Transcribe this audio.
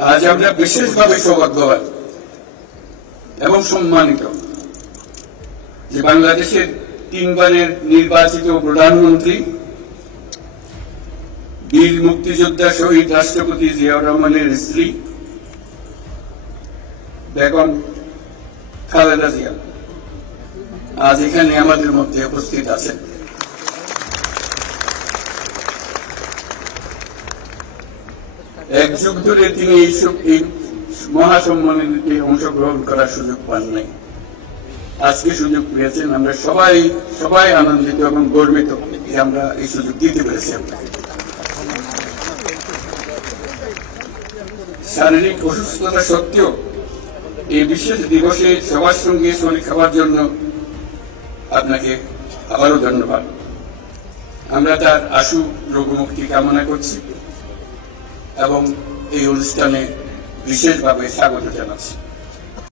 আজ আমরা বিশেষভাবে সৌভাগ্যবান এবং সম্মানিত যে বাংলাদেশের 3 বারের নির্বাচিত প্রধানমন্ত্রী বীর মুক্তিযোদ্ধা শহীদ রাষ্ট্রপতি জিয়াউর রহমানের স্ত্রী বেগম খালেদা জিয়া আজ এখানে আমাদের মধ্যে উপস্থিত আছেন। এক যুগ ধরে তিনি এই মহাসম্মেলনে অংশগ্রহণ করার সুযোগ পান নাই, আজকে সুযোগ পেয়েছেন। আমরা সবাই আনন্দিত এবং গর্বিত যে আমরা এই সুযোগ দিতে পেরেছি আপনাকে। শারীরিক অসুস্থতা সত্ত্বেও এই বিশেষ দিবসে সবার সঙ্গে শরীর খাওয়ার জন্য আপনাকে আবারও ধন্যবাদ। আমরা তার আশু রোগমুক্তি কামনা করছি এবং এই অনুষ্ঠানে বিশেষভাবে স্বাগত জানাচ্ছি।